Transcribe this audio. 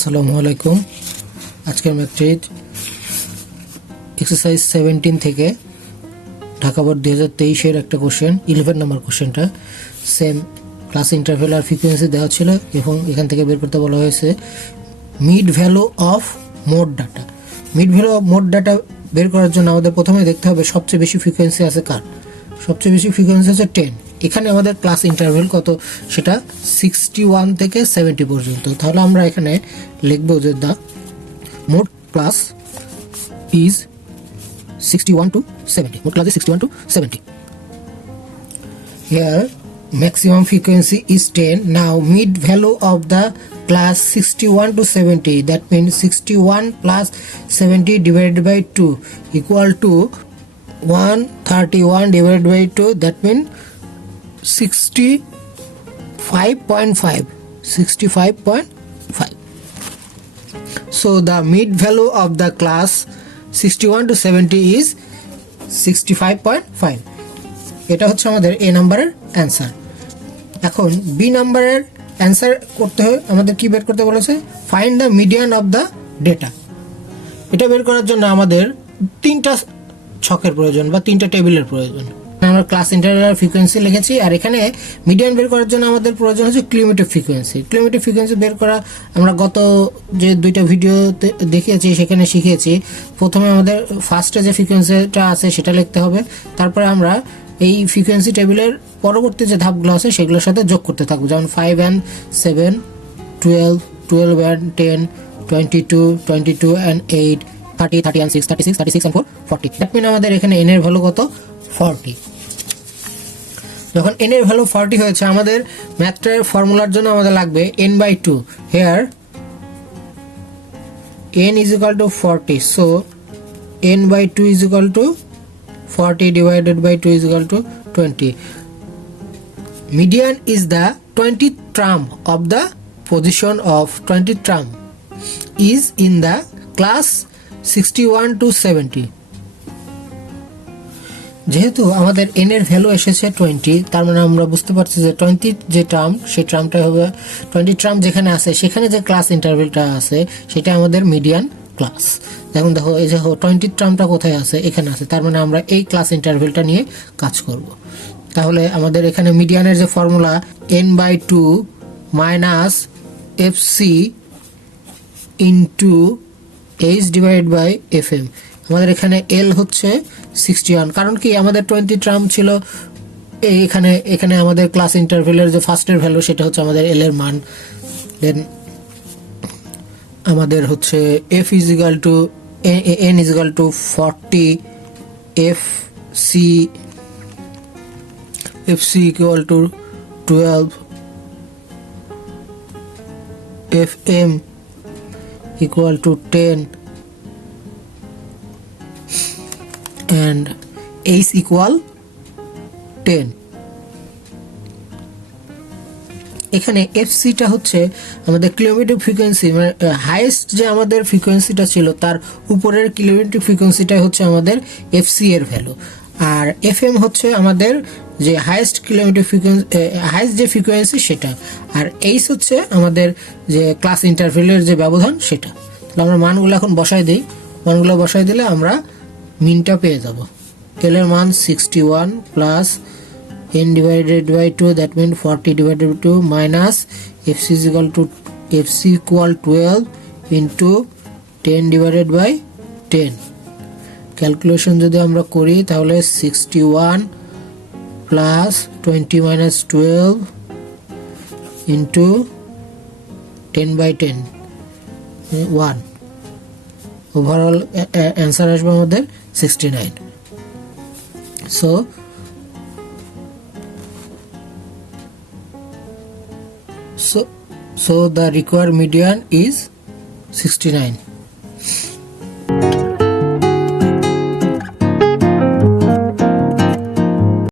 আসসালামু আলাইকুম। আজকের ম্যাথটি এক্সারসাইজ সেভেন্টিন থেকে ঢাকা বোর্ড দুই হাজার তেইশের একটা কোশ্চেন ইলেভেন নাম্বার কোশ্চেনটা সেম ক্লাস ইন্টারভেল আর ফ্রিকোয়েন্সি দেওয়া ছিল এবং এখান থেকে বের করতে বলা হয়েছে mid value of mode data mid value of mode data বের করার জন্য আমাদের প্রথমে দেখতে হবে সবচেয়ে বেশি ফ্রিকোয়েন্সি আছে কার। সবচেয়ে বেশি ফ্রিকোয়েন্সি হচ্ছে টেন এখানে আমাদের ক্লাস ইন্টারভেল কত সেটা সিক্সটি ওয়ান থেকে সেভেন্টি পর্যন্ত তাহলে আমরা এখানে লিখব যে দ্য মোট class is sixty one to seventy মোট class is sixty one to seventy Here, maximum frequency is 10. Now, mid value of the class 61 to 70. That means 61 plus 70 divided by 2 equal to 131 divided by 2. That means 65.5. 65.5. So, the mid value of the class 61 to 70 is 65.5. এটা হচ্ছে আমাদের এ নাম্বারের answer এখন B নাম্বারের answer করতে হয় আমাদের কি বের করতে বলেছে find the median of the data এটা বের করার জন্য আমাদের তিনটা ছকের প্রয়োজন বা তিনটা টেবিলের প্রয়োজন। আমরা ক্লাস ইন্টারভেল ফ্রিকোয়েন্সি লিখেছি, আর এখানে মিডিয়ান বের করার জন্য আমাদের প্রয়োজন হচ্ছে কিলোমিটার ফ্রিকোয়েন্সি কিলোমিটার ফ্রিকোয়েন্সি বের করা, আমরা গত যে দুইটা ভিডিওতে দেখিয়েছি, সেখানে শিখিয়েছি, প্রথমে আমাদের ফার্স্টে যে ফ্রিকোয়েন্সিটা আছে, সেটা লিখতে হবে। তারপরে আমরা এই ফ্রিকোয়েন্সি টেবিলের পরবর্তী যে ধাপগুলো আছে, সেগুলোর সাথে যোগ করতে থাকব। যেমন five and seven twelve twelve and ten twenty two twenty two and eight thirty thirty and six thirty six thirty six and four forty that mean আমাদের এখানে এন এর ভ্যালু কত? ফর্টি যখন এন এর ভ্যালু ফর্টি হয়েছে, আমাদের ম্যাথটার ফর্মুলার জন্য আমাদের লাগবে N by two here n is equal to 40 so n by 2 is equal to 40 divided by 2 is equal to 20 median is the 20th term of the position of 20th term is in the class 61 to 70 যেহেতু আমাদের N এর value এসেছে twenty তার মানে আমরা বুঝতে পারছি যে টোয়েন্টি যে টার্ম সেই টার্মটা হবে টোয়েন্টি টার্ম যেখানে আছে, সেখানে যে ক্লাস ইন্টারভেলটা আছে, সেটা আমাদের মিডিয়ান ক্লাস এখন দেখো, এই যে টোয়েন্টি টার্মটা কোথায় আছে? এখানে আছে। তার মানে আমরা এই ক্লাস ইন্টারভেলটা নিয়ে কাজ করব। তাহলে আমাদের এখানে মিডিয়ানের যে formula N by two minus F C into H divide by F M আমাদের এখানে এল হচ্ছে সিক্সটি ওয়ান কারণ কি আমাদের টোয়েন্টি ট্রাম ছিল এখানে এখানে আমাদের ক্লাস ইন্টারভেলের যে ফার্স্টের ভ্যালু সেটা হচ্ছে আমাদের এল এর মান। দেন আমাদের হচ্ছে F equal to N equal to forty F C F C equal to twelve F M equal to 10 and h equal 10 এখানে এফসিটা হচ্ছে আমাদের কিলোমিটার ফ্রিকোয়েন্সি মানে হাইয়েস্ট যে আমাদের ফ্রিকোয়েন্সিটা ছিল, তার উপরের কিলোমিটার ফ্রিকোয়েন্সিটাই হচ্ছে আমাদের এফসি এর ভ্যালু আর এফএম হচ্ছে আমাদের যে হাইয়েস্ট কিলোমিটার ফ্রিকোয়েন্সি হাইয়েস্ট যে ফ্রিকোয়েন্সি সেটা। আর এইচ হচ্ছে আমাদের যে ক্লাস ইন্টারভেলের যে ব্যবধান সেটা। তাহলে আমরা মানগুলো এখন বসাই দিই। মানগুলো বসাই দিলে আমরা মিনটা পেয়ে যাব। এলের মান sixty one plus n divided by two that mean forty divided by two minus F C equal to F C equal twelve into ten divided by ten calculation যদি আমরা করি, তাহলে sixty one plus twenty minus twelve into ten by ten one overall answer আসবে আমাদের sixty nine so so so the required median is 69